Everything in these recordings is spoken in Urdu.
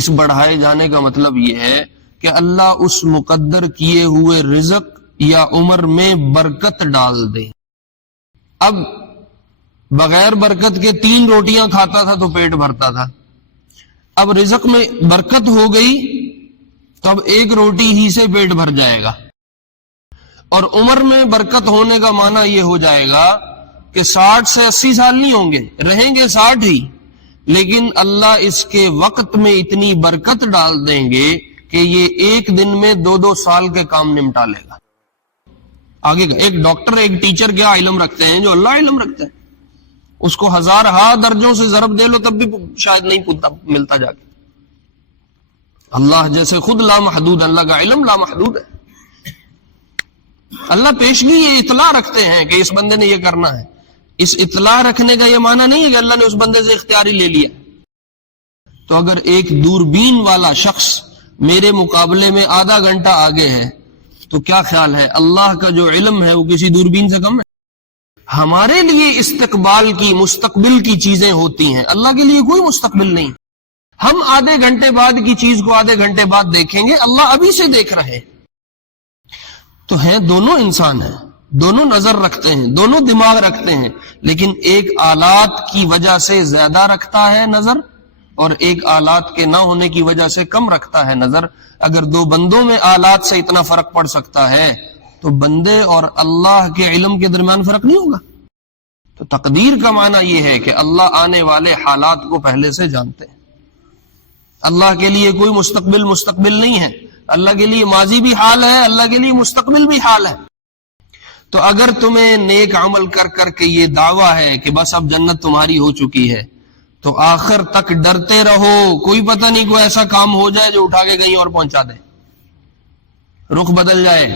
اس بڑھائے جانے کا مطلب یہ ہے کہ اللہ اس مقدر کیے ہوئے رزق یا عمر میں برکت ڈال دے. اب بغیر برکت کے 3 روٹیاں کھاتا تھا تو پیٹ بھرتا تھا، اب رزق میں برکت ہو گئی تو اب 1 روٹی ہی سے پیٹ بھر جائے گا. اور عمر میں برکت ہونے کا معنی یہ ہو جائے گا کہ 60 سے 80 سال نہیں ہوں گے، رہیں گے 60 ہی، لیکن اللہ اس کے وقت میں اتنی برکت ڈال دیں گے کہ یہ 1 دن میں 2 سال کے کام نمٹا لے گا. آگے ایک ڈاکٹر ایک ٹیچر کیا علم رکھتے ہیں جو اللہ علم رکھتا ہے، اس کو 1000 درجوں سے ضرب دے لو تب بھی شاید نہیں ملتا جا کے. اللہ جیسے خود لامحدود، اللہ کا علم لامحدود ہے. اللہ پیشگی یہ اطلاع رکھتے ہیں کہ اس بندے نے یہ کرنا ہے. اس اطلاع رکھنے کا یہ معنی نہیں ہے کہ اللہ نے اس بندے سے اختیاری لے لیا. تو اگر ایک دوربین والا شخص میرے مقابلے میں آدھا گھنٹہ آگے ہے تو کیا خیال ہے اللہ کا جو علم ہے وہ کسی دوربین سے کم ہے؟ ہمارے لیے استقبال کی، مستقبل کی چیزیں ہوتی ہیں، اللہ کے لیے کوئی مستقبل نہیں. ہم آدھے گھنٹے بعد کی چیز کو آدھے گھنٹے بعد دیکھیں گے، اللہ ابھی سے دیکھ رہے ہیں. تو ہیں دونوں انسان ہیں، دونوں نظر رکھتے ہیں، دونوں دماغ رکھتے ہیں، لیکن ایک آلات کی وجہ سے زیادہ رکھتا ہے نظر اور ایک آلات کے نہ ہونے کی وجہ سے کم رکھتا ہے نظر. اگر 2 بندوں میں آلات سے اتنا فرق پڑ سکتا ہے تو بندے اور اللہ کے علم کے درمیان فرق نہیں ہوگا. تو تقدیر کا معنی یہ ہے کہ اللہ آنے والے حالات کو پہلے سے جانتے ہیں. اللہ کے لیے کوئی مستقبل نہیں ہے، اللہ کے لیے ماضی بھی حال ہے، اللہ کے لیے مستقبل بھی حال ہے. تو اگر تمہیں نیک عمل کر کر کے یہ دعویٰ ہے کہ بس اب جنت تمہاری ہو چکی ہے تو آخر تک ڈرتے رہو، کوئی پتہ نہیں کوئی ایسا کام ہو جائے جو اٹھا کے کہیں اور پہنچا دے، رخ بدل جائے.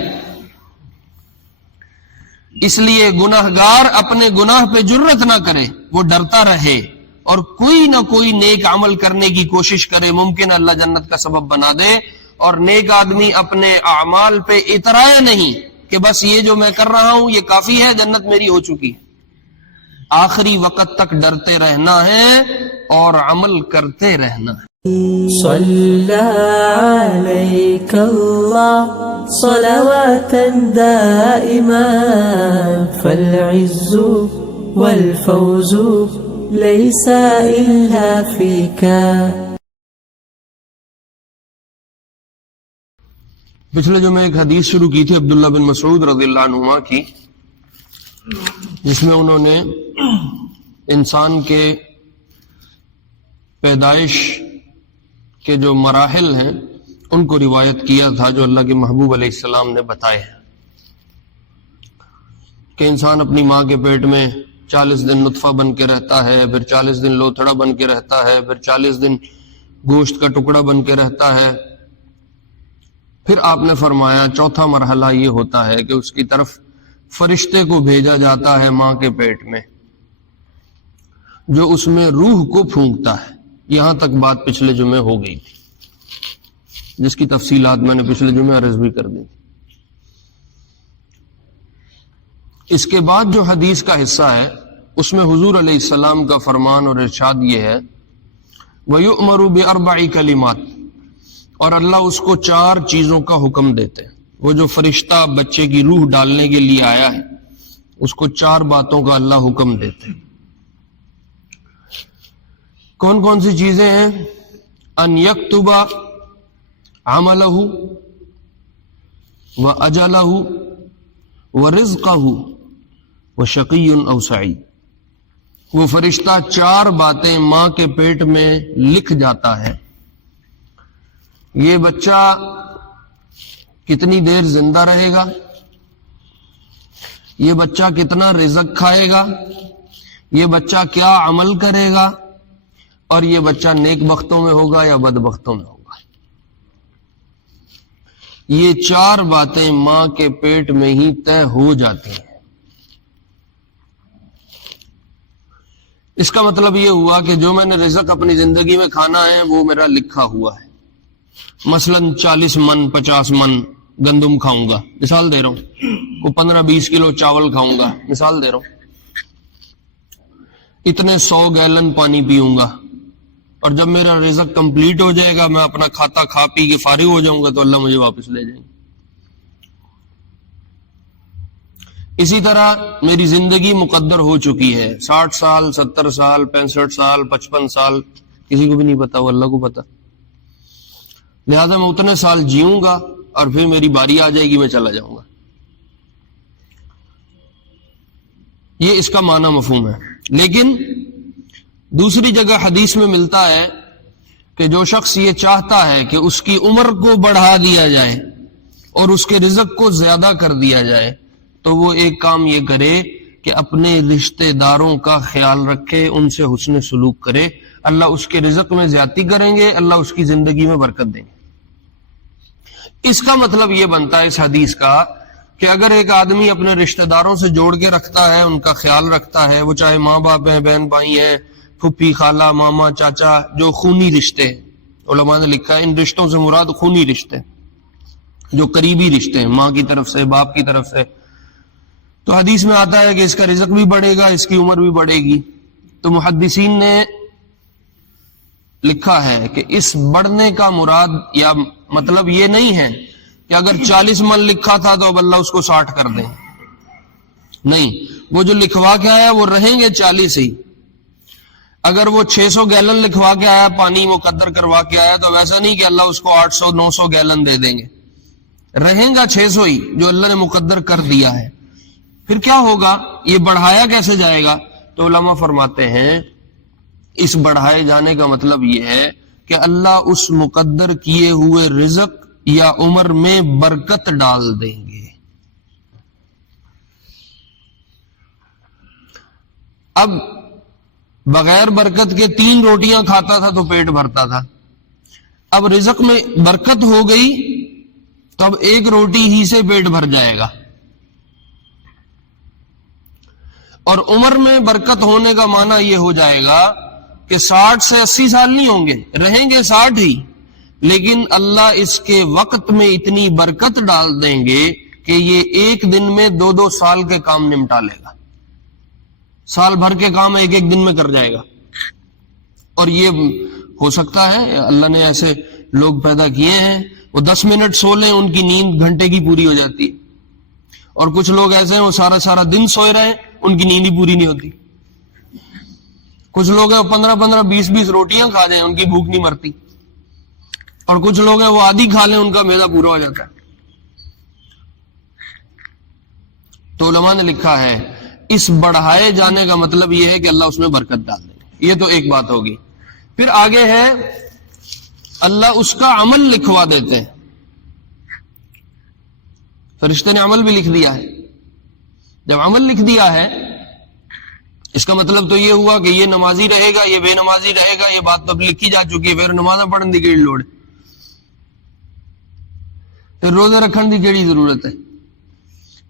اس لیے گناہگار اپنے گناہ پہ جرت نہ کرے، وہ ڈرتا رہے اور کوئی نہ کوئی نیک عمل کرنے کی کوشش کرے، ممکن اللہ جنت کا سبب بنا دے. اور نیک آدمی اپنے اعمال پہ اترائے نہیں کہ بس یہ جو میں کر رہا ہوں یہ کافی ہے، جنت میری ہو چکی ہے. آخری وقت تک ڈرتے رہنا ہے اور عمل کرتے رہنا ہے. صلى عليك الله صلواتا دائما فالعز والفوز ليس إلا فيك. پچھلے جو میں ایک حدیث شروع کی تھی عبداللہ بن مسعود رضی اللہ عنہما کی، جس میں انہوں نے انسان کے پیدائش کے جو مراحل ہیں ان کو روایت کیا تھا جو اللہ کے محبوب علیہ السلام نے بتائے ہیں کہ انسان اپنی ماں کے پیٹ میں 40 دن نطفہ بن کے رہتا ہے، پھر 40 دن لوتھڑا بن کے رہتا ہے، پھر 40 دن گوشت کا ٹکڑا بن کے رہتا ہے. پھر آپ نے فرمایا چوتھا مرحلہ یہ ہوتا ہے کہ اس کی طرف فرشتے کو بھیجا جاتا ہے ماں کے پیٹ میں، جو اس میں روح کو پھونکتا ہے. یہاں تک بات پچھلے جمعے ہو گئی تھی، جس کی تفصیلات میں نے پچھلے جمعے عرض بھی کر دی. اس کے بعد جو حدیث کا حصہ ہے اس میں حضور علیہ السلام کا فرمان اور ارشاد یہ ہے وَيُؤْمَرُ بِأَرْبَعِ كَلِمَاتٍ، اور اللہ اس کو 4 چیزوں کا حکم دیتے ہیں. وہ جو فرشتہ بچے کی روح ڈالنے کے لیے آیا ہے اس کو 4 باتوں کا اللہ حکم دیتے ہیں. کون کون سی چیزیں ہیں؟ ان یکتب عملہ واجلہ ورزقہ وشقی او سعید. وہ فرشتہ 4 باتیں ماں کے پیٹ میں لکھ جاتا ہے. یہ بچہ کتنی دیر زندہ رہے گا، یہ بچہ کتنا رزق کھائے گا، یہ بچہ کیا عمل کرے گا، اور یہ بچہ نیک بختوں میں ہوگا یا بد بختوں میں ہوگا. یہ 4 باتیں ماں کے پیٹ میں ہی طے ہو جاتی ہیں. اس کا مطلب یہ ہوا کہ جو میں نے رزق اپنی زندگی میں کھانا ہے وہ میرا لکھا ہوا ہے. مثلا 40 من 50 من گندم کھاؤں گا، مثال دے رہا ہوں، وہ 15-20 کلو چاول کھاؤں گا، مثال دے رہا ہوں، اتنے 100 گیلن پانی پیوں گا، اور جب میرا رزق کمپلیٹ ہو جائے گا، میں اپنا کھاتا کھا پی کے فارغ ہو جاؤں گا، تو اللہ مجھے واپس لے جائیں گے۔ اسی طرح میری زندگی مقدر ہو چکی ہے، 60 سال، 70 سال، 65 سال، 55 سال، کسی کو بھی نہیں پتا، وہ اللہ کو پتا۔ لہذا میں اتنے سال جیوں گا اور پھر میری باری آ جائے گی، میں چلا جاؤں گا۔ یہ اس کا معنی مفہوم ہے۔ لیکن دوسری جگہ حدیث میں ملتا ہے کہ جو شخص یہ چاہتا ہے کہ اس کی عمر کو بڑھا دیا جائے اور اس کے رزق کو زیادہ کر دیا جائے، تو وہ ایک کام یہ کرے کہ اپنے رشتہ داروں کا خیال رکھے، ان سے حسن سلوک کرے، اللہ اس کے رزق میں زیادتی کریں گے، اللہ اس کی زندگی میں برکت دیں گے۔ اس کا مطلب یہ بنتا ہے اس حدیث کا کہ اگر ایک آدمی اپنے رشتہ داروں سے جوڑ کے رکھتا ہے، ان کا خیال رکھتا ہے، وہ چاہے ماں باپ ہیں، بہن بھائی ہیں، پھپھی خالہ ماما چاچا، جو خونی رشتے، علماء نے لکھا ہے ان رشتوں سے مراد خونی رشتے، جو قریبی رشتے ہیں، ماں کی طرف سے، باپ کی طرف سے، تو حدیث میں آتا ہے کہ اس کا رزق بھی بڑھے گا، اس کی عمر بھی بڑھے گی۔ تو محدثین نے لکھا ہے کہ اس بڑھنے کا مراد یا مطلب یہ نہیں ہے کہ اگر 40 من لکھا تھا تو اب اللہ اس کو 60 کر دیں، نہیں، وہ جو لکھوا کے آیا وہ رہیں گے 40 ہی۔ اگر وہ 600 گیلن لکھوا کے آیا، پانی مقدر کروا کے آیا، تو ویسا نہیں کہ اللہ اس کو 800 900 گیلن دے دیں گے، رہیں گا 600 ہی جو اللہ نے مقدر کر دیا ہے۔ پھر کیا ہوگا، یہ بڑھایا کیسے جائے گا؟ تو علماء فرماتے ہیں اس بڑھائے جانے کا مطلب یہ ہے کہ اللہ اس مقدر کیے ہوئے رزق یا عمر میں برکت ڈال دیں گے۔ اب بغیر برکت کے 3 روٹیاں کھاتا تھا تو پیٹ بھرتا تھا، اب رزق میں برکت ہو گئی تو اب 1 روٹی ہی سے پیٹ بھر جائے گا۔ اور عمر میں برکت ہونے کا معنی یہ ہو جائے گا کہ 60 سے 80 سال نہیں ہوں گے، رہیں گے 60 ہی، لیکن اللہ اس کے وقت میں اتنی برکت ڈال دیں گے کہ یہ ایک دن میں 2 سال کے کام نمٹا لے گا، سال بھر کے کام ایک دن میں کر جائے گا۔ اور یہ ہو سکتا ہے، اللہ نے ایسے لوگ پیدا کیے ہیں، وہ 10 منٹ سو لیں ان کی نیند گھنٹے کی پوری ہو جاتی ہے، اور کچھ لوگ ایسے ہیں وہ سارا دن سوئے رہے ان کی نیند ہی پوری نہیں ہوتی۔ کچھ لوگ ہیں 15 20 روٹیاں کھا جائیں ان کی بھوک نہیں مرتی، اور کچھ لوگ ہیں وہ آدھی کھا لیں ان کا معدہ پورا ہو جاتا ہے۔ تو علماء نے لکھا ہے اس بڑھائے جانے کا مطلب یہ ہے کہ اللہ اس میں برکت ڈال دے گا۔ یہ تو ایک بات ہوگی۔ پھر آگے ہے اللہ اس کا عمل لکھوا دیتے ہیں، فرشتے نے عمل بھی لکھ دیا ہے۔ جب عمل لکھ دیا ہے اس کا مطلب تو یہ ہوا کہ یہ نمازی رہے گا، یہ بے نمازی رہے گا، یہ بات تو اب لکھی جا چکی ہے، پھر نمازیں پڑھنے کی کیڑی لوڑ ہے، پھر روزے رکھنے کی کیڑی ضرورت ہے،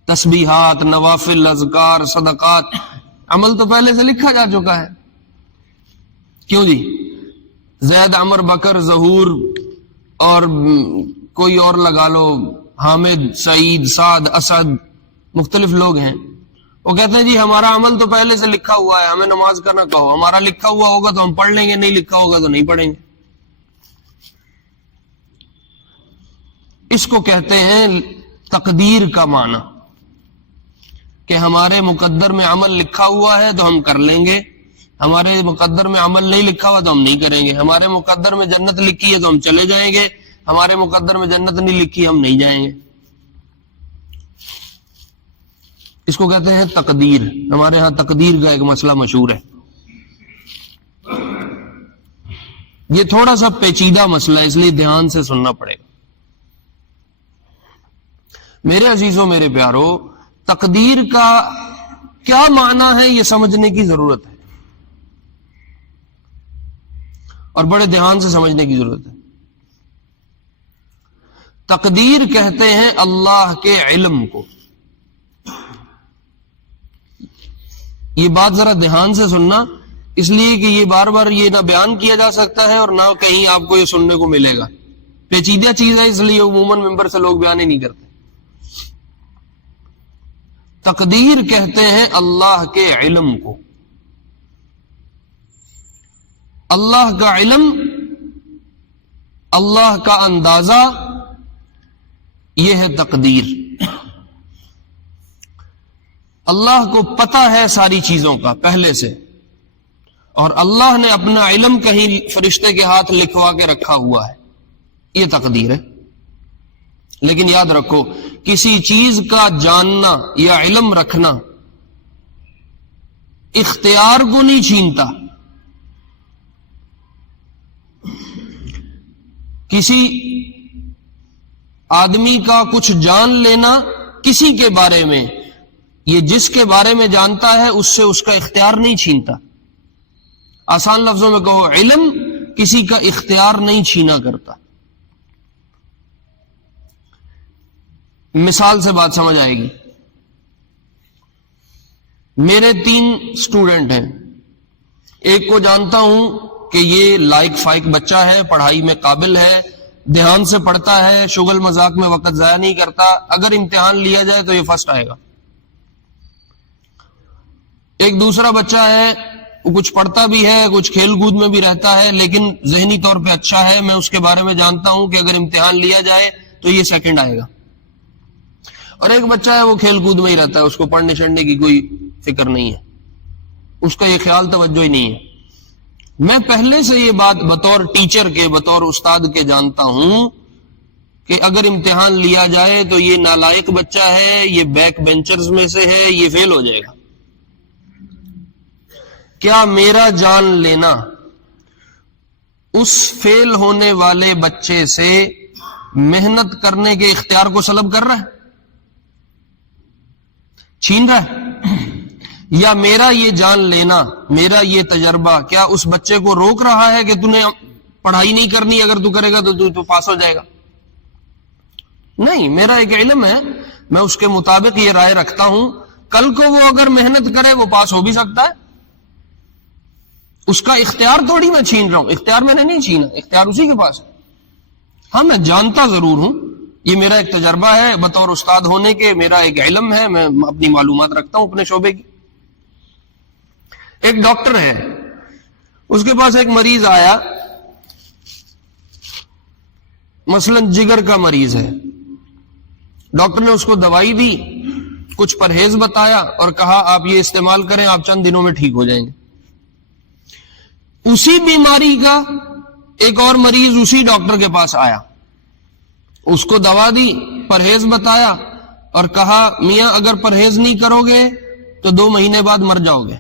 تسبیحات، نوافل، اذکار، صدقات، عمل تو پہلے سے لکھا جا چکا ہے۔ کیوں جی؟ زید، عمر، بکر، ظہور اور کوئی اور لگا لو، حامد، سعید، سعد، اسد، مختلف لوگ ہیں، وہ کہتے ہیں جی ہمارا عمل تو پہلے سے لکھا ہوا ہے، ہمیں نماز کا نہ کہو، ہمارا لکھا ہوا ہوگا تو ہم پڑھ لیں گے، نہیں لکھا ہوگا تو نہیں پڑھیں گے۔ اس کو کہتے ہیں تقدیر کا معنی، کہ ہمارے مقدر میں عمل لکھا ہوا ہے تو ہم کر لیں گے، ہمارے مقدر میں عمل نہیں لکھا ہوا تو ہم نہیں کریں گے، ہمارے مقدر میں جنت لکھی ہے تو ہم چلے جائیں گے، ہمارے مقدر میں جنت نہیں لکھی ہم نہیں جائیں گے۔ اس کو کہتے ہیں تقدیر۔ ہمارے ہاں تقدیر کا ایک مسئلہ مشہور ہے، یہ تھوڑا سا پیچیدہ مسئلہ ہے، اس لیے دھیان سے سننا پڑے گا۔ میرے عزیزوں، میرے پیارو، تقدیر کا کیا معنی ہے یہ سمجھنے کی ضرورت ہے، اور بڑے دھیان سے سمجھنے کی ضرورت ہے۔ تقدیر کہتے ہیں اللہ کے علم کو۔ یہ بات ذرا دھیان سے سننا، اس لیے کہ یہ بار بار یہ نہ بیان کیا جا سکتا ہے اور نہ کہیں آپ کو یہ سننے کو ملے گا، پیچیدہ چیز ہے، اس لیے عموماً ممبر سے لوگ بیان ہی نہیں کرتے۔ تقدیر کہتے ہیں اللہ کے علم کو۔ اللہ کا علم، اللہ کا اندازہ، یہ ہے تقدیر۔ اللہ کو پتہ ہے ساری چیزوں کا پہلے سے، اور اللہ نے اپنا علم کہیں فرشتے کے ہاتھ لکھوا کے رکھا ہوا ہے، یہ تقدیر ہے۔ لیکن یاد رکھو، کسی چیز کا جاننا یا علم رکھنا اختیار کو نہیں چھینتا۔ کسی آدمی کا کچھ جان لینا کسی کے بارے میں، یہ جس کے بارے میں جانتا ہے اس سے اس کا اختیار نہیں چھینتا۔ آسان لفظوں میں کہو، علم کسی کا اختیار نہیں چھینا کرتا۔ مثال سے بات سمجھ آئے گی۔ میرے 3 اسٹوڈنٹ ہیں، ایک کو جانتا ہوں کہ یہ لائق فائق بچہ ہے، پڑھائی میں قابل ہے، دھیان سے پڑھتا ہے، شغل مذاق میں وقت ضائع نہیں کرتا، اگر امتحان لیا جائے تو یہ فرسٹ آئے گا۔ ایک دوسرا بچہ ہے، وہ کچھ پڑھتا بھی ہے، کچھ کھیل کود میں بھی رہتا ہے، لیکن ذہنی طور پہ اچھا ہے، میں اس کے بارے میں جانتا ہوں کہ اگر امتحان لیا جائے تو یہ سیکنڈ آئے گا۔ اور ایک بچہ ہے، وہ کھیل کود میں ہی رہتا ہے، اس کو پڑھنے چڑھنے کی کوئی فکر نہیں ہے، اس کا یہ خیال توجہ ہی نہیں ہے۔ میں پہلے سے یہ بات بطور ٹیچر کے، بطور استاد کے جانتا ہوں کہ اگر امتحان لیا جائے تو یہ نالائق بچہ ہے، یہ بیک بینچرز میں سے ہے، یہ فیل ہو جائے گا۔ کیا میرا جان لینا اس فیل ہونے والے بچے سے محنت کرنے کے اختیار کو سلب کر رہا ہے، چھین رہا ہے؟ یا میرا یہ جان لینا، میرا یہ تجربہ کیا اس بچے کو روک رہا ہے کہ تو نے پڑھائی نہیں کرنی، اگر تو کرے گا تو پاس ہو جائے گا؟ نہیں، میرا ایک علم ہے، میں اس کے مطابق یہ رائے رکھتا ہوں، کل کو وہ اگر محنت کرے وہ پاس ہو بھی سکتا ہے۔ اس کا اختیار تھوڑی میں چھین رہا ہوں، اختیار میں نے نہیں چھینا، اختیار اسی کے پاس ہے۔ ہاں، میں جانتا ضرور ہوں، یہ میرا ایک تجربہ ہے، بطور استاد ہونے کے میرا ایک علم ہے، میں اپنی معلومات رکھتا ہوں اپنے شعبے کی۔ ایک ڈاکٹر ہے، اس کے پاس ایک مریض آیا، مثلا جگر کا مریض ہے، ڈاکٹر نے اس کو دوائی دی، کچھ پرہیز بتایا اور کہا آپ یہ استعمال کریں، آپ چند دنوں میں ٹھیک ہو جائیں گے۔ اسی بیماری کا ایک اور مریض اسی ڈاکٹر کے پاس آیا، اس کو دوا دی، پرہیز بتایا اور کہا میاں اگر پرہیز نہیں کرو گے تو 2 مہینے بعد مر جاؤ گے۔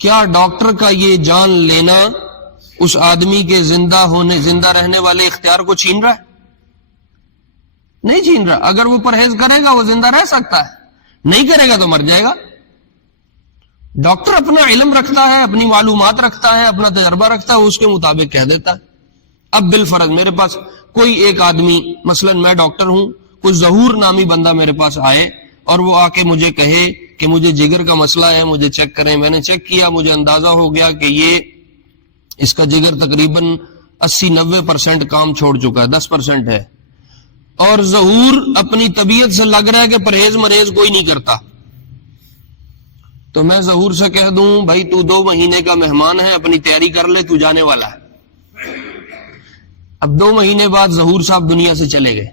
کیا ڈاکٹر کا یہ جان لینا اس آدمی کے زندہ رہنے والے اختیار کو چھین رہا ہے؟ نہیں چھین رہا۔ اگر وہ پرہیز کرے گا وہ زندہ رہ سکتا ہے، نہیں کرے گا تو مر جائے گا۔ ڈاکٹر اپنا علم رکھتا ہے، اپنی معلومات رکھتا ہے، اپنا تجربہ رکھتا ہے، اس کے مطابق کہہ دیتا ہے۔ اب بالفرض میرے پاس کوئی ایک آدمی، مثلا میں ڈاکٹر ہوں، کوئی ظہور نامی بندہ میرے پاس آئے اور وہ آ کے مجھے کہے کہ مجھے جگر کا مسئلہ ہے، مجھے چیک کریں۔ میں نے چیک کیا، مجھے اندازہ ہو گیا کہ اس کا جگر تقریباً 80-90% کام چھوڑ چکا ہے، 10% ہے، اور ظہور اپنی طبیعت سے لگ رہا ہے کہ پرہیز مریض کوئی نہیں کرتا، تو میں ظہور سے کہہ دوں بھائی تو 2 مہینے کا مہمان ہے، اپنی تیاری کر لے، تو جانے والا ہے۔ اب 2 مہینے بعد ظہور صاحب دنیا سے چلے گئے،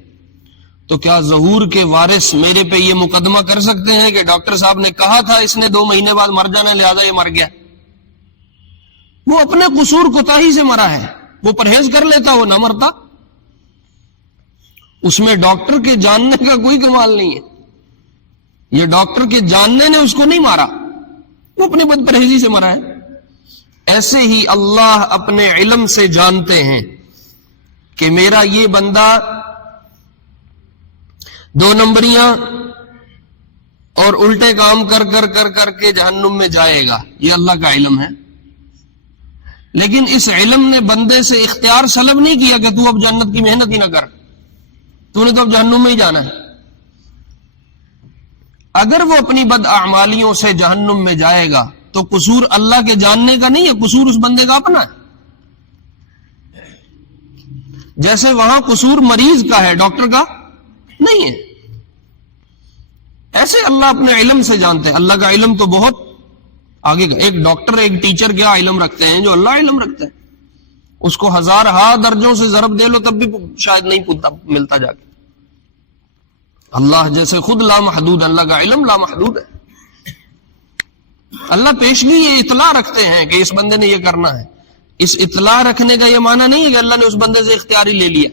تو کیا ظہور کے وارث میرے پہ یہ مقدمہ کر سکتے ہیں کہ ڈاکٹر صاحب نے کہا تھا اس نے 2 مہینے بعد مر جانا، لہذا یہ مر گیا؟ وہ اپنے قصور کوتاہی سے مرا ہے، وہ پرہیز کر لیتا وہ نہ مرتا۔ اس میں ڈاکٹر کے جاننے کا کوئی کمال نہیں ہے، یہ ڈاکٹر کے جاننے نے اس کو نہیں مارا، وہ اپنے بد پرہیزی سے مرا ہے۔ ایسے ہی اللہ اپنے علم سے جانتے ہیں کہ میرا یہ بندہ 2 نمبریاں اور الٹے کام کر کر کر کر کے جہنم میں جائے گا، یہ اللہ کا علم ہے۔ لیکن اس علم نے بندے سے اختیار سلب نہیں کیا کہ تو اب جنت کی محنت ہی نہ کر، تو نے تو اب جہنم میں ہی جانا ہے۔ اگر وہ اپنی بد اعمالیوں سے جہنم میں جائے گا تو قصور اللہ کے جاننے کا نہیں ہے، قصور اس بندے کا اپنا ہے۔ جیسے وہاں قصور مریض کا ہے، ڈاکٹر کا نہیں ہے، ایسے اللہ اپنے علم سے جانتے ہیں۔ اللہ کا علم تو بہت آگے ایک ڈاکٹر ایک ٹیچر کیا علم رکھتے ہیں جو اللہ علم رکھتا ہے، اس کو 1000 درجوں سے ضرب دے لو تب بھی شاید نہیں ملتا جا کے. اللہ جیسے خود لامحدود، اللہ کا علم لامحدود ہے. اللہ پیشگی یہ اطلاع رکھتے ہیں کہ اس بندے نے یہ کرنا ہے. اس اطلاع رکھنے کا یہ معنی نہیں ہے کہ اللہ نے اس بندے سے اختیاری لے لیا،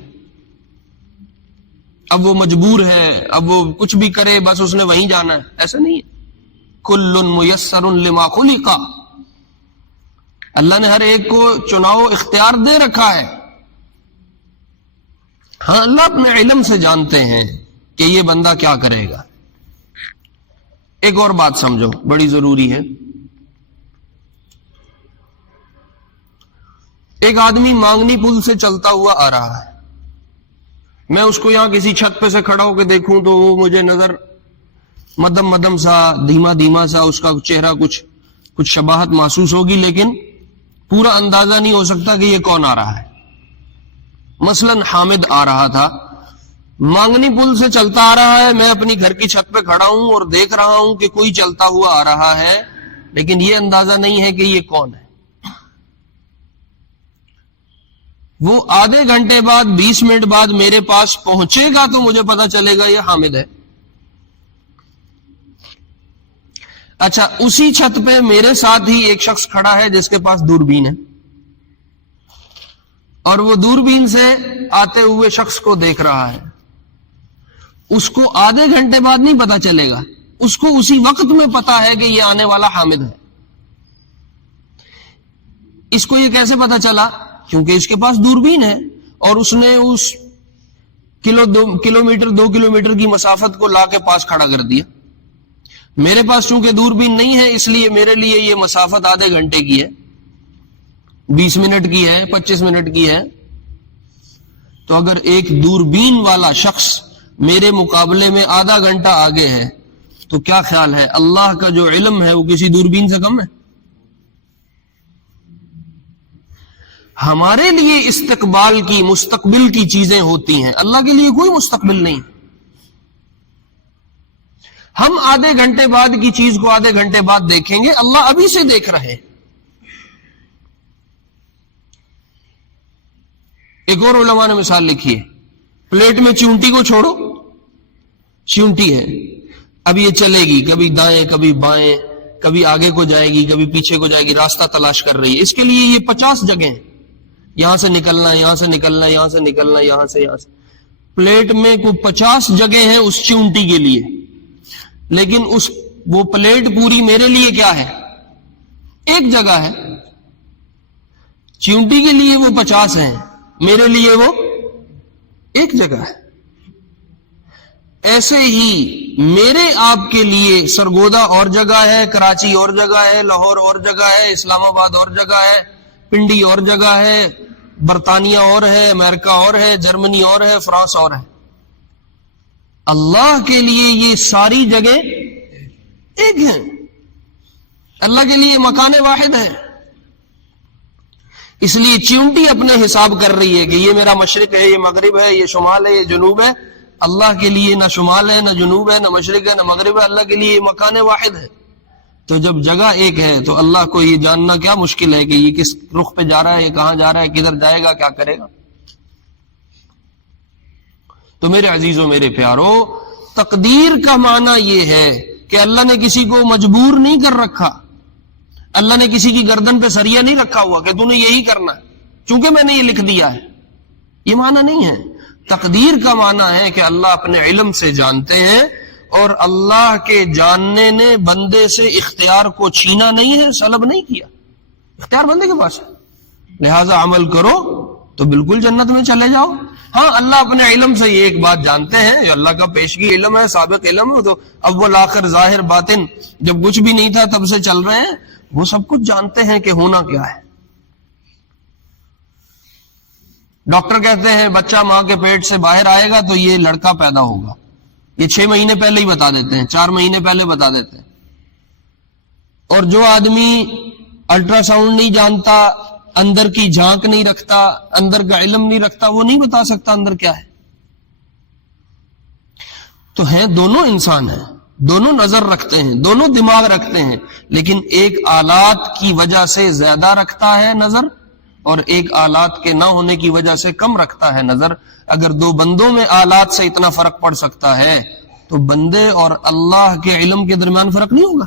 اب وہ مجبور ہے، اب وہ کچھ بھی کرے بس اس نے وہیں جانا ہے، ایسا نہیں ہے. کل میسر لما خلق، اللہ نے ہر ایک کو چناؤ اختیار دے رکھا ہے. ہاں اللہ اپنے علم سے جانتے ہیں کہ یہ بندہ کیا کرے گا. ایک اور بات سمجھو بڑی ضروری ہے. ایک آدمی مانگنی پل سے چلتا ہوا آ رہا ہے، میں اس کو یہاں کسی چھت پہ سے کھڑا ہو کے دیکھوں تو وہ مجھے نظر مدم مدم سا، دھیما دھیما سا، اس کا چہرہ کچھ شباہت محسوس ہوگی، لیکن پورا اندازہ نہیں ہو سکتا کہ یہ کون آ رہا ہے. مثلا حامد آ رہا تھا، مانگنی پل سے چلتا آ رہا ہے، میں اپنی گھر کی چھت پہ کھڑا ہوں اور دیکھ رہا ہوں کہ کوئی چلتا ہوا آ رہا ہے، لیکن یہ اندازہ نہیں ہے کہ یہ کون ہے. وہ آدھے گھنٹے بعد 20 منٹ بعد میرے پاس پہنچے گا تو مجھے پتا چلے گا یہ حامد ہے. اچھا، اسی چھت پہ میرے ساتھ ہی ایک شخص کھڑا ہے جس کے پاس دوربین ہے، اور وہ دوربین سے آتے ہوئے شخص کو دیکھ رہا ہے. اس کو آدھے گھنٹے بعد نہیں پتا چلے گا، اس کو اسی وقت میں پتا ہے کہ یہ آنے والا حامد ہے. اس کو یہ کیسے پتا چلا؟ کیونکہ اس کے پاس دوربین ہے اور اس نے اس دو کلومیٹر کی مسافت کو لا کے پاس کھڑا کر دیا. میرے پاس چونکہ دوربین نہیں ہے اس لیے میرے لیے یہ مسافت آدھے گھنٹے کی ہے، 20 منٹ کی ہے، 25 منٹ کی ہے. تو اگر ایک دوربین والا شخص میرے مقابلے میں آدھا گھنٹہ آگے ہے تو کیا خیال ہے اللہ کا جو علم ہے وہ کسی دوربین سے کم ہے؟ ہمارے لیے استقبال کی، مستقبل کی چیزیں ہوتی ہیں، اللہ کے لیے کوئی مستقبل نہیں. ہم آدھے گھنٹے بعد کی چیز کو آدھے گھنٹے بعد دیکھیں گے، اللہ ابھی سے دیکھ رہے. ایک اور علماء نے مثال لکھی ہے، پلیٹ میں چونٹی کو چھوڑو، چونٹی ہے، اب یہ چلے گی، کبھی دائیں کبھی بائیں، کبھی آگے کو جائے گی کبھی پیچھے کو جائے گی، راستہ تلاش کر رہی ہے. اس کے لیے یہ 50 جگہیں ہیں، یہاں سے نکلنا، یہاں سے نکلنا، یہاں سے نکلنا، یہاں سے. پلیٹ میں کو 50 جگہیں ہیں اس چونٹی کے لیے، لیکن وہ پلیٹ پوری میرے لیے کیا ہے؟ ایک جگہ ہے. چونٹی کے لیے وہ 50 ہیں، میرے لیے وہ ایک جگہ ہے. ایسے ہی میرے آپ کے لیے سرگودا اور جگہ ہے، کراچی اور جگہ ہے، لاہور اور جگہ ہے، اسلام آباد اور جگہ ہے، پنڈی اور جگہ ہے، برطانیہ اور ہے، امریکہ اور ہے، جرمنی اور ہے، فرانس اور ہے. اللہ کے لیے یہ ساری جگہ ایک ہیں، اللہ کے لیے مکان واحد ہے. اس لیے چونٹی اپنے حساب کر رہی ہے کہ یہ میرا مشرق ہے، یہ مغرب ہے، یہ شمال ہے، یہ جنوب ہے. اللہ کے لیے نہ شمال ہے، نہ جنوب ہے، نہ مشرق ہے، نہ مغرب ہے. اللہ کے لیے یہ مکان واحد ہے. تو جب جگہ ایک ہے تو اللہ کو یہ جاننا کیا مشکل ہے کہ یہ کس رخ پہ جا رہا ہے، یہ کہاں جا رہا ہے، کدھر جائے گا، کیا کرے گا. تو میرے عزیزوں، میرے پیارو، تقدیر کا معنی یہ ہے کہ اللہ نے کسی کو مجبور نہیں کر رکھا، اللہ نے کسی کی گردن پہ سریا نہیں رکھا ہوا کہ تو نے یہی کرنا ہے چونکہ میں نے یہ لکھ دیا ہے. یہ معنی نہیں ہے. تقدیر کا معنی ہے کہ اللہ اپنے علم سے جانتے ہیں، اور اللہ کے جاننے نے بندے سے اختیار کو چھینا نہیں ہے، سلب نہیں کیا. اختیار بندے کے پاس ہے، لہذا عمل کرو تو بالکل جنت میں چلے جاؤ. ہاں اللہ اپنے علم سے یہ ایک بات جانتے ہیں، جو اللہ کا پیشگی علم ہے، سابق علم ہے، تو اول آخر ظاہر باطن جب کچھ بھی نہیں تھا تب سے چل رہے ہیں، وہ سب کچھ جانتے ہیں کہ ہونا کیا ہے. ڈاکٹر کہتے ہیں بچہ ماں کے پیٹ سے باہر آئے گا تو یہ لڑکا پیدا ہوگا، یہ 6 مہینے پہلے ہی بتا دیتے ہیں، 4 مہینے پہلے بتا دیتے ہیں. اور جو آدمی الٹرا ساؤنڈ نہیں جانتا، اندر کی جھانک نہیں رکھتا، اندر کا علم نہیں رکھتا، وہ نہیں بتا سکتا اندر کیا ہے. تو ہیں دونوں انسان ہیں، دونوں نظر رکھتے ہیں، دونوں دماغ رکھتے ہیں، لیکن ایک آلات کی وجہ سے زیادہ رکھتا ہے نظر اور ایک آلات کے نہ ہونے کی وجہ سے کم رکھتا ہے نظر۔ اگر دو بندوں میں آلات سے اتنا فرق پڑ سکتا ہے تو بندے اور اللہ کے علم کے درمیان فرق نہیں ہوگا۔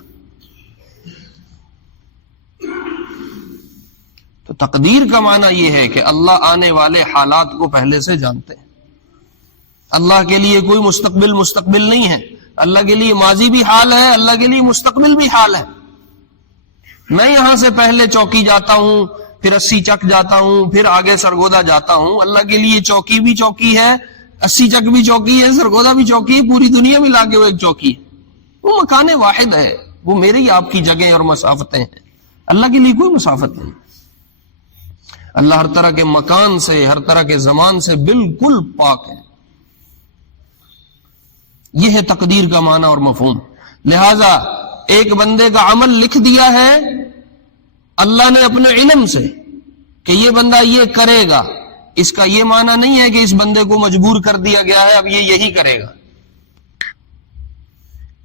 تو تقدیر کا معنی یہ ہے کہ اللہ آنے والے حالات کو پہلے سے جانتے ہیں۔ اللہ کے لیے کوئی مستقبل نہیں ہے، اللہ کے لیے ماضی بھی حال ہے، اللہ کے لیے مستقبل بھی حال ہے۔ میں یہاں سے پہلے چوکی جاتا ہوں، پھر 80 چک جاتا ہوں، پھر آگے سرگودا جاتا ہوں۔ اللہ کے لیے چوکی بھی چوکی ہے، 80 چک بھی چوکی ہے، سرگودا بھی چوکی ہے، پوری دنیا میں لا کے وہ ایک چوکی ہے۔ وہ مکان واحد ہے، وہ میری آپ کی جگہیں اور مسافتیں ہیں۔ اللہ کے لیے کوئی مسافت نہیں۔ اللہ ہر طرح کے مکان سے، ہر طرح کے زمان سے بالکل پاک ہے۔ یہ ہے تقدیر کا معنی اور مفہوم۔ لہذا ایک بندے کا عمل لکھ دیا ہے اللہ نے اپنے علم سے کہ یہ بندہ یہ کرے گا، اس کا یہ معنی نہیں ہے کہ اس بندے کو مجبور کر دیا گیا ہے اب یہ یہی کرے گا۔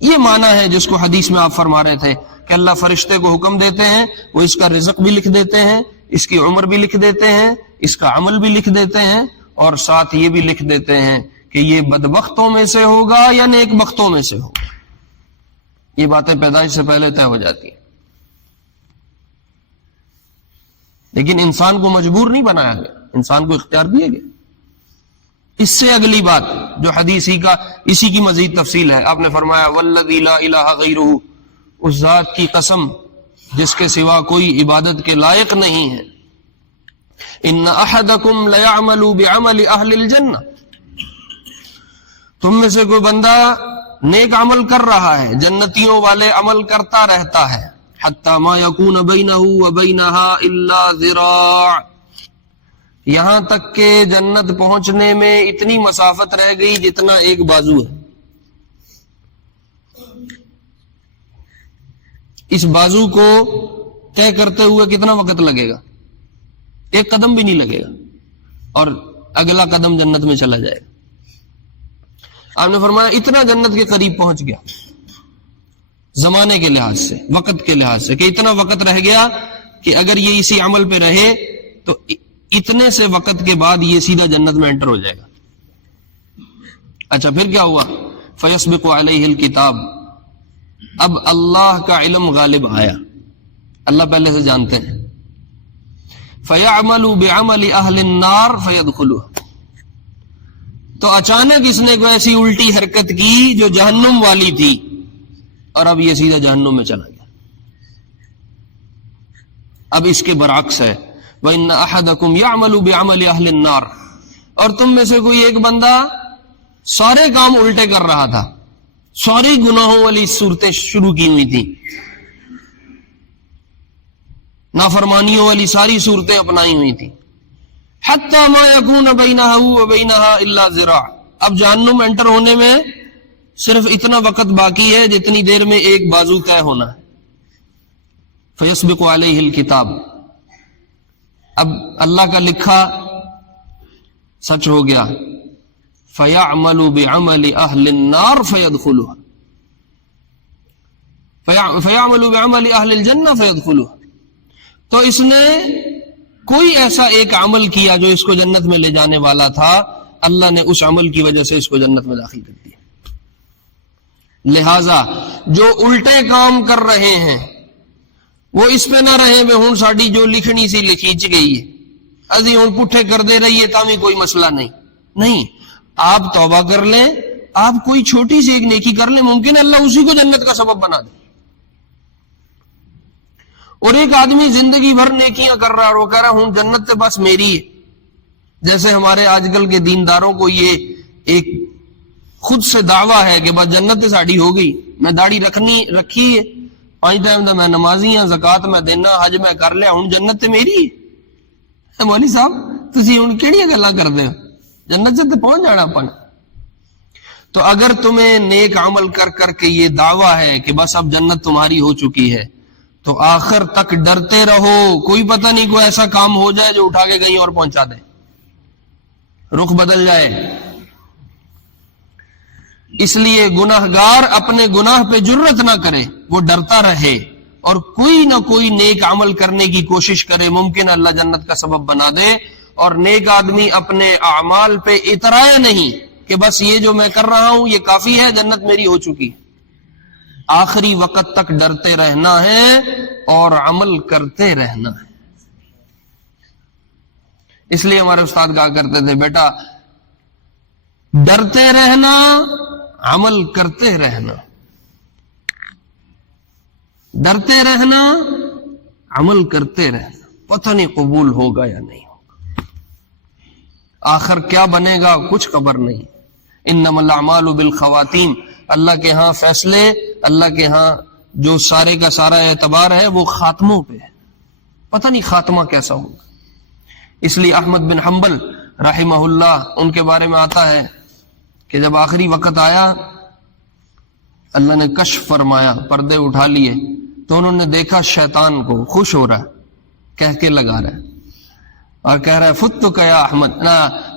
یہ معنی ہے جس کو حدیث میں آپ فرما رہے تھے کہ اللہ فرشتے کو حکم دیتے ہیں، وہ اس کا رزق بھی لکھ دیتے ہیں، اس کی عمر بھی لکھ دیتے ہیں، اس کا عمل بھی لکھ دیتے ہیں، اور ساتھ یہ بھی لکھ دیتے ہیں کہ یہ بدبختوں میں سے ہوگا یا نیک بختوں میں سے ہوگا۔ یہ باتیں پیدائش سے پہلے طے ہو جاتی ہیں، لیکن انسان کو مجبور نہیں بنایا گیا، انسان کو اختیار دیا گیا۔ اس سے اگلی بات جو حدیث ہی کا اسی کی مزید تفصیل ہے، آپ نے فرمایا والذی لا الہ غیرہ، اس ذات کی قسم جس کے سوا کوئی عبادت کے لائق نہیں ہے، ان احدکم لیعمل بعمل اہل الجنہ، تم میں سے کوئی بندہ نیک عمل کر رہا ہے، جنتیوں والے عمل کرتا رہتا ہے، حتی ما یکون بینہ وبینہا الا ذراع، یہاں تک کہ جنت پہنچنے میں اتنی مسافت رہ گئی جتنا ایک بازو ہے۔ اس بازو کو طے کرتے ہوئے کتنا وقت لگے گا؟ ایک قدم بھی نہیں لگے گا، اور اگلا قدم جنت میں چلا جائے گا۔ آپ نے فرمایا اتنا جنت کے قریب پہنچ گیا، زمانے کے لحاظ سے، وقت کے لحاظ سے، کہ اتنا وقت رہ گیا کہ اگر یہ اسی عمل پہ رہے تو اتنے سے وقت کے بعد یہ سیدھا جنت میں انٹر ہو جائے گا۔ اچھا پھر کیا ہوا؟ فیسبق علیہ الکتاب، اب اللہ کا علم غالب آیا، اللہ پہلے سے جانتے ہیں۔ فیعمل بعمل اہل النار فیدخلوها، تو اچانک اس نے کوئی ایسی الٹی حرکت کی جو جہنم والی تھی، اور اب یہ سیدھا جہنم میں چلا گیا۔ اب اس کے برعکس ہے، وَإِنَّ أَحَدَكُمْ يَعْمَلُ بِعَمَلِ أَهْلِ النَّارِ، اور تم میں سے کوئی ایک بندہ سارے کام الٹے کر رہا تھا، ساری گناہوں والی صورتیں شروع کی ہوئی تھی، نافرمانیوں والی ساری صورتیں اپنائی ہوئی تھی، حتی ما یکون بینہ وبینہ الا ذراع، اب جہنم انٹر ہونے میں صرف اتنا وقت باقی ہے جتنی دیر میں ایک بازو طے ہونا ہے۔ فیسبق علیہ الکتاب، اب اللہ کا لکھا سچ ہو گیا، فیعمل بعمل اہل النار فیدخلوها، فیعمل بعمل اہل الجنہ فیدخلوها، تو اس نے کوئی ایسا ایک عمل کیا جو اس کو جنت میں لے جانے والا تھا، اللہ نے اس عمل کی وجہ سے اس کو جنت میں داخل کر دیا۔ لہذا جو الٹے کام کر رہے ہیں وہ اس پہ نہ رہے میں ہوں ساڑی جو لکھنی سی لکھیچ گئی ہے، ازی ہوں پٹھے کر دے رہی ہے تامی کوئی مسئلہ نہیں، آپ توبہ کر لیں، آپ کوئی چھوٹی سی ایک نیکی کر لیں، ممکن ہے اللہ اسی کو جنت کا سبب بنا دے۔ اور ایک آدمی زندگی بھر نیکیاں کر رہا ہے اور وہ کہہ رہا ہوں جنت تو بس میری ہے، جیسے ہمارے آج کل کے دینداروں کو یہ ایک خود سے دعویٰ ہے کہ بس جنت تو ساڑی ہو گئی، میں داڑھی رکھی ہے، 5 ٹائم دا میں نمازی ہاں، زکات میں دینا، حج میں کر لیا، ہوں جنت تو میری ہے۔ مولوی صاحب تسی ہوں کیڑیاں گلاں کردے ہو، جنت سے تو پہنچ جانا اپن۔ تو اگر تمہیں نیک عمل کر کر کے یہ دعویٰ ہے کہ بس اب جنت تمہاری ہو چکی ہے تو آخر تک ڈرتے رہو، کوئی پتہ نہیں کوئی ایسا کام ہو جائے جو اٹھا کے کہیں اور پہنچا دے، رخ بدل جائے۔ اس لیے گناہگار اپنے گناہ پہ جرت نہ کرے، وہ ڈرتا رہے اور کوئی نہ کوئی نیک عمل کرنے کی کوشش کرے، ممکن اللہ جنت کا سبب بنا دے. اور نیک آدمی اپنے اعمال پہ اترایا نہیں کہ بس یہ جو میں کر رہا ہوں یہ کافی ہے، جنت میری ہو چکی ہے. آخری وقت تک ڈرتے رہنا ہے اور عمل کرتے رہنا ہے. اس لیے ہمارے استاد کہا کرتے تھے، بیٹا ڈرتے رہنا، عمل کرتے رہنا. ڈرتے رہنا، عمل کرتے رہنا. پتہ نہیں قبول ہوگا یا نہیں ہوگا، آخر کیا بنے گا کچھ خبر نہیں. انما الاعمال بالخواتیم، اللہ کے ہاں فیصلے، اللہ کے ہاں جو سارے کا سارا اعتبار ہے وہ خاتموں پہ ہے. پتہ نہیں خاتمہ کیسا ہوگا. اس لیے احمد بن حنبل رحمہ اللہ، ان کے بارے میں آتا ہے کہ جب آخری وقت آیا، اللہ نے کشف فرمایا، پردے اٹھا لیے، تو انہوں نے دیکھا شیطان کو خوش ہو رہا ہے، کہہ کے لگا رہا ہے اور کہہ رہا ہے فتک یا احمد.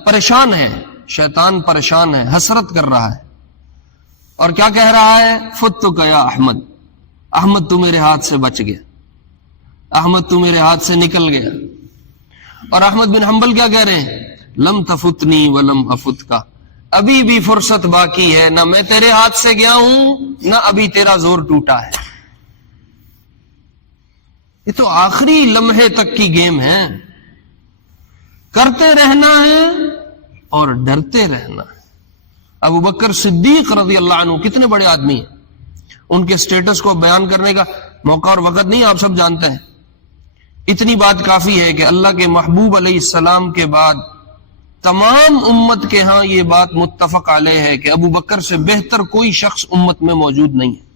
پریشان ہے شیطان، پریشان ہے، حسرت کر رہا ہے. اور کیا کہہ رہا ہے؟ فتک یا احمد، احمد تو میرے ہاتھ سے بچ گیا، احمد تو میرے ہاتھ سے نکل گیا. اور احمد بن حنبل کیا کہہ رہے ہیں؟ لم تفتنی ولم افتکا، ابھی بھی فرصت باقی ہے، نہ میں تیرے ہاتھ سے گیا ہوں نہ ابھی تیرا زور ٹوٹا ہے. یہ تو آخری لمحے تک کی گیم ہے. کرتے رہنا ہے اور ڈرتے رہنا ہے. ابو بکر صدیق رضی اللہ عنہ کتنے بڑے آدمی ہیں، ان کے سٹیٹس کو بیان کرنے کا موقع اور وقت نہیں، آپ سب جانتے ہیں. اتنی بات کافی ہے کہ اللہ کے محبوب علیہ السلام کے بعد تمام امت کے ہاں یہ بات متفق علیہ ہے کہ ابو بکر سے بہتر کوئی شخص امت میں موجود نہیں ہے.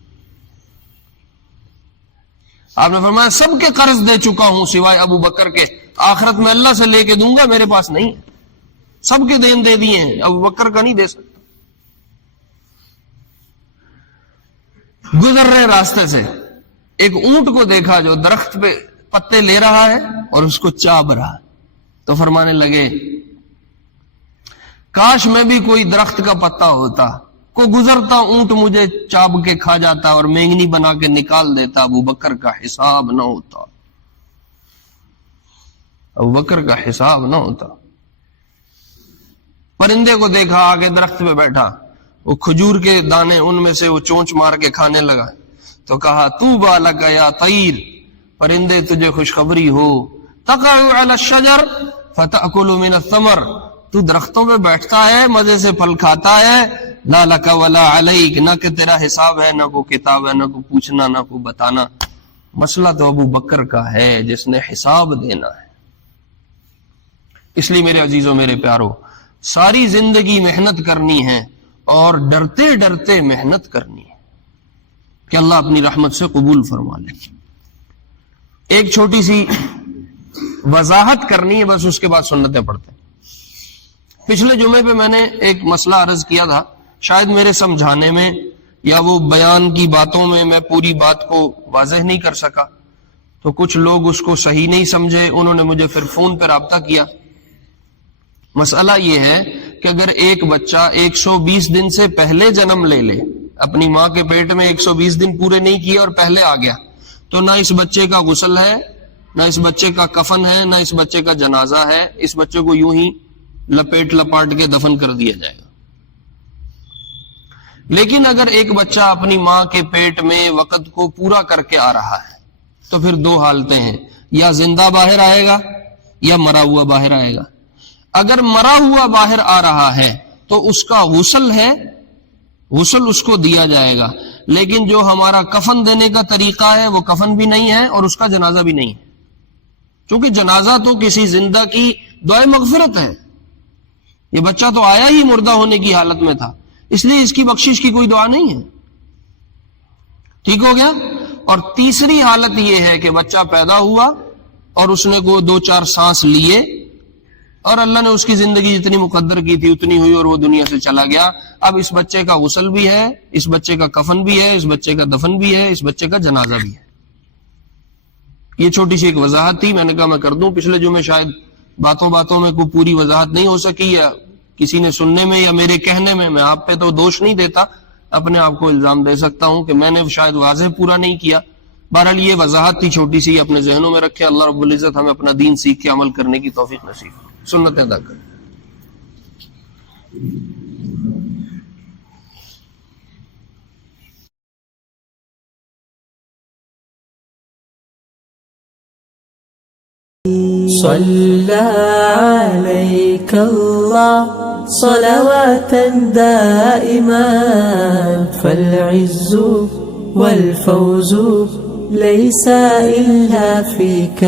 آپ نے فرمایا سب کے قرض دے چکا ہوں سوائے ابو بکر کے، آخرت میں اللہ سے لے کے دوں گا، میرے پاس نہیں ہے. سب کے دین دے دیے ہیں، ابو بکر کا نہیں دے سکتا. گزر رہے راستے سے ایک اونٹ کو دیکھا جو درخت پہ پتے لے رہا ہے اور اس کو چاب رہا، تو فرمانے لگے کاش میں بھی کوئی درخت کا پتا ہوتا، کو گزرتا اونٹ مجھے چاب کے کھا جاتا اور مینگنی بنا کے نکال دیتا، ابو بکر کا حساب نہ ہوتا، ابو بکر کا حساب نہ ہوتا. پرندے کو دیکھا آگے درخت پہ بیٹھا، وہ کھجور کے دانے ان میں سے وہ چونچ مار کے کھانے لگا، تو کہا طوبی لک یا طیر، پرندے تجھے خوشخبری ہو، تقع علی الشجر فتأکل من الثمر، تو درختوں پہ بیٹھتا ہے، مزے سے پھل کھاتا ہے، لا لک ولا علیک، نہ کہ تیرا حساب ہے، نہ کوئی کتاب ہے، نہ کوئی پوچھنا، نہ کوئی بتانا. مسئلہ تو ابو بکر کا ہے جس نے حساب دینا ہے. اس لیے میرے عزیزوں، میرے پیارو، ساری زندگی محنت کرنی ہے اور ڈرتے ڈرتے محنت کرنی ہے کہ اللہ اپنی رحمت سے قبول فرما لے. ایک چھوٹی سی وضاحت کرنی ہے بس، اس کے بعد سنتیں پڑھتے ہیں. پچھلے جمعے پہ میں نے ایک مسئلہ عرض کیا تھا، شاید میرے سمجھانے میں یا وہ بیان کی باتوں میں میں پوری بات کو واضح نہیں کر سکا، تو کچھ لوگ اس کو صحیح نہیں سمجھے، انہوں نے مجھے پھر فون پہ رابطہ کیا. مسئلہ یہ ہے کہ اگر ایک بچہ 120 دن سے پہلے جنم لے لے، اپنی ماں کے پیٹ میں 120 دن پورے نہیں کیے اور پہلے آ گیا، تو نہ اس بچے کا غسل ہے، نہ اس بچے کا کفن ہے، نہ اس بچے کا جنازہ ہے. اس بچے کو یوں ہی لپیٹ لپاٹ کے دفن کر دیا جائے گا. لیکن اگر ایک بچہ اپنی ماں کے پیٹ میں وقت کو پورا کر کے آ رہا ہے تو پھر دو حالتیں ہیں، یا زندہ باہر آئے گا یا مرا ہوا باہر آئے گا. اگر مرا ہوا باہر آ رہا ہے تو اس کا غسل ہے، غسل اس کو دیا جائے گا، لیکن جو ہمارا کفن دینے کا طریقہ ہے وہ کفن بھی نہیں ہے اور اس کا جنازہ بھی نہیں ہے، کیونکہ جنازہ تو کسی زندہ کی دعائے مغفرت ہے. یہ بچہ تو آیا ہی مردہ ہونے کی حالت میں تھا، اس لیے اس کی بخشش کی کوئی دعا نہیں ہے. ٹھیک ہو گیا. اور تیسری حالت یہ ہے کہ بچہ پیدا ہوا اور اس نے کو 2-4 سانس لیے اور اللہ نے اس کی زندگی جتنی مقدر کی تھی اتنی ہوئی اور وہ دنیا سے چلا گیا. اب اس بچے کا غسل بھی ہے، اس بچے کا کفن بھی ہے، اس بچے کا دفن بھی ہے، اس بچے کا جنازہ بھی ہے. یہ چھوٹی سی ایک وضاحت تھی، میں نے کہا میں کر دوں. پچھلے جمعے شاید باتوں میں کوئی پوری وضاحت نہیں ہو سکی یا کسی نے سننے میں یا میرے کہنے میں آپ پہ تو دوش نہیں دیتا، اپنے آپ کو الزام دے سکتا ہوں کہ میں نے شاید واضح پورا نہیں کیا. بہرحال یہ وضاحت تھی چھوٹی سی، اپنے ذہنوں میں رکھے. اللہ رب العزت ہمیں اپنا دین سیکھ کے عمل کرنے کی توفیق نصیب کرے. سنتیں ادا کریں. صلى عليك الله صلواتا دائما فالعز والفوز ليس إلا فيك